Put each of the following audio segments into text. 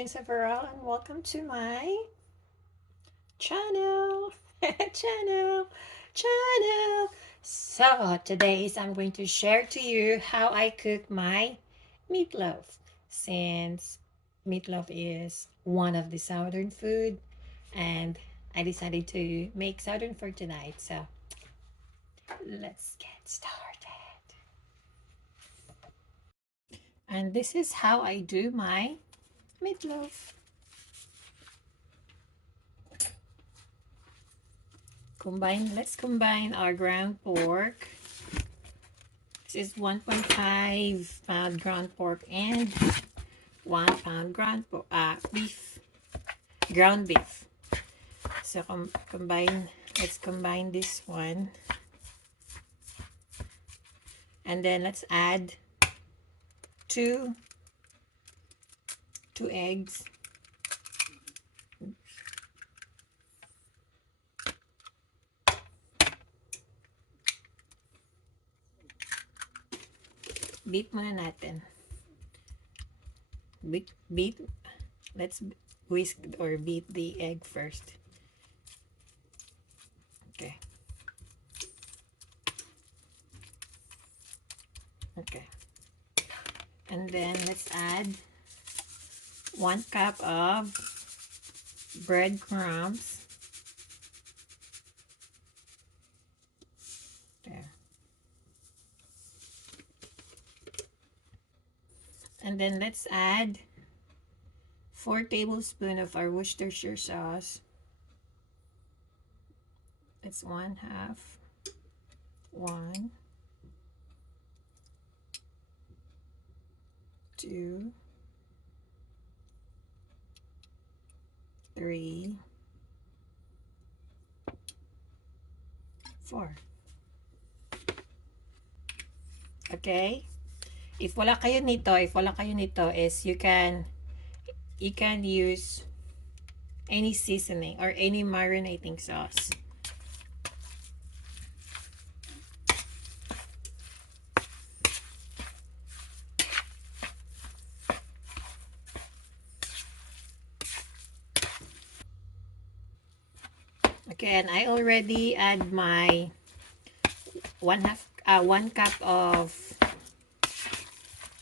Jeansy Veral and welcome to my channel. channel. Channel. So today's I'm going to share to you how I cook my meatloaf. Since meatloaf is one of the southern food and I decided to make southern for tonight. So let's get started. And this is how I do my meatloaf. Let's combine our ground pork. This is 1.5 pound ground pork and 1 pound beef, ground beef. So let's combine this one. And then let's add two eggs. Beat muna natin. Beat. Let's whisk or beat the egg first. Okay. Okay. And then let's add 1 cup of breadcrumbs. There. And then let's add 4 tablespoons of our Worcestershire sauce. That's 1/2. 1, 2, 3, 4. Okay? If wala kayo nito is you can use any seasoning or any marinating sauce. Okay, and I already add my 1 cup of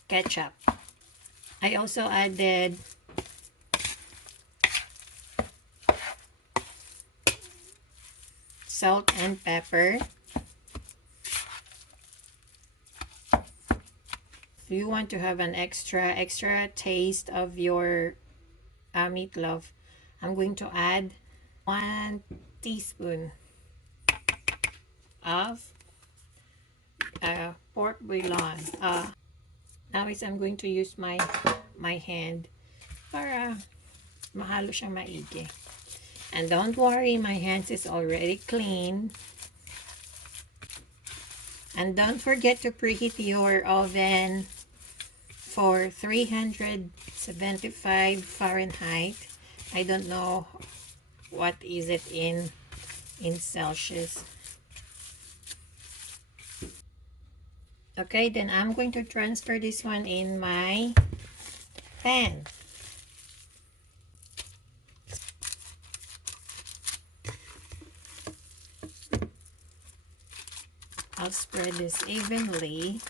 ketchup. I also added salt and pepper. If you want to have an extra taste of your meatloaf, I'm going to add 1 teaspoon of pork bouillon. Now I'm going to use my hand para mahalo siyang maigi. And don't worry, my hands is already clean. And don't forget to preheat your oven for 375 Fahrenheit. I don't know what is it in Celsius. Okay, then I'm going to transfer this one in my pan. I'll spread this evenly.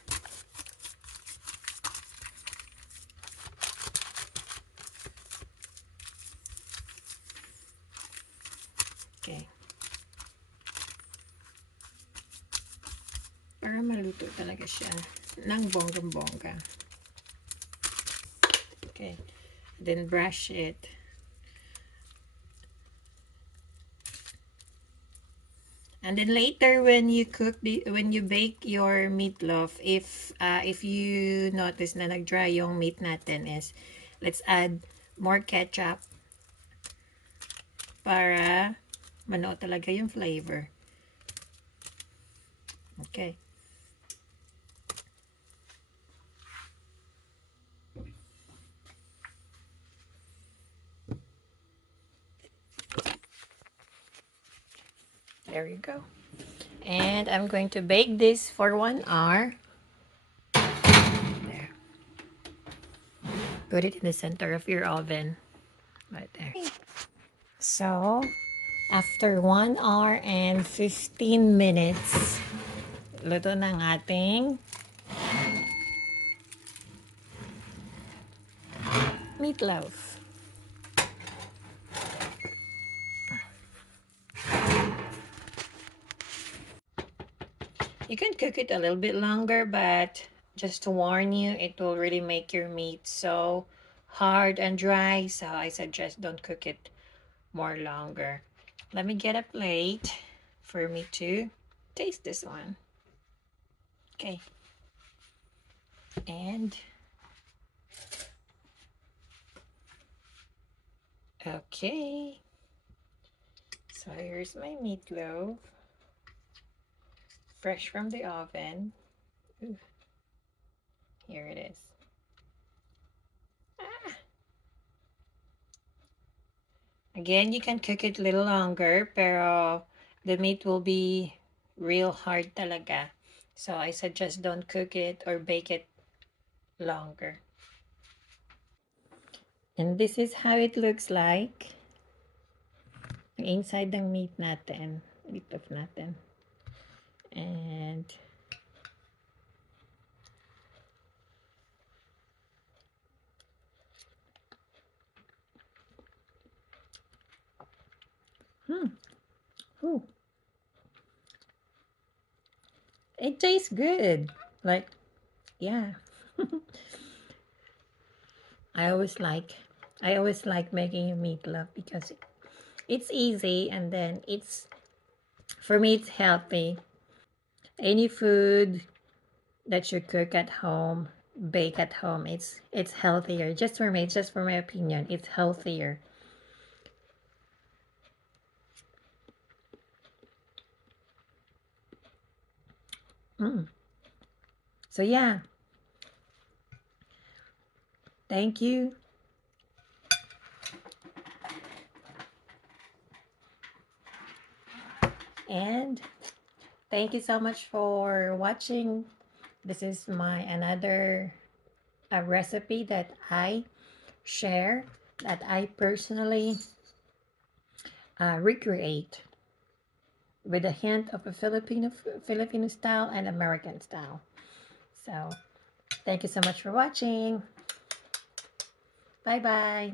Okay. Para maluto talaga siya ng bonggang-bongga. Okay. Then brush it. And then later when you bake your meatloaf, if you notice na nag-dry yung meat natin is, let's add more ketchup para manuo talaga yung flavor. Okay. There you go. And I'm going to bake this for 1 hour. There. Put it in the center of your oven. Right there. So, after 1 hour and 15 minutes, luto ng ating meatloaf. You can cook it a little bit longer, but just to warn you, it will really make your meat so hard and dry. So I suggest don't cook it more longer. Let me get a plate for me to taste this one. Okay. And okay. So here's my meatloaf, fresh from the oven. Ooh, here it is. Ah. Again, you can cook it a little longer, pero the meat will be real hard talaga. So I suggest don't cook it or bake it longer. And this is how it looks like. Inside ng meat natin, meatloaf natin. And ooh, it tastes good. Like, yeah. I always like I always like making a meatloaf because it's easy, and then it's, for me, it's healthy. Any food that you cook at home, bake at home, it's healthier. Just for me, it's just for my opinion, it's healthier. Mm. So yeah, thank you. And thank you so much for watching. This is my another a recipe that I share, that I personally recreate with a hint of a Filipino style and American style. So thank you so much for watching. Bye bye.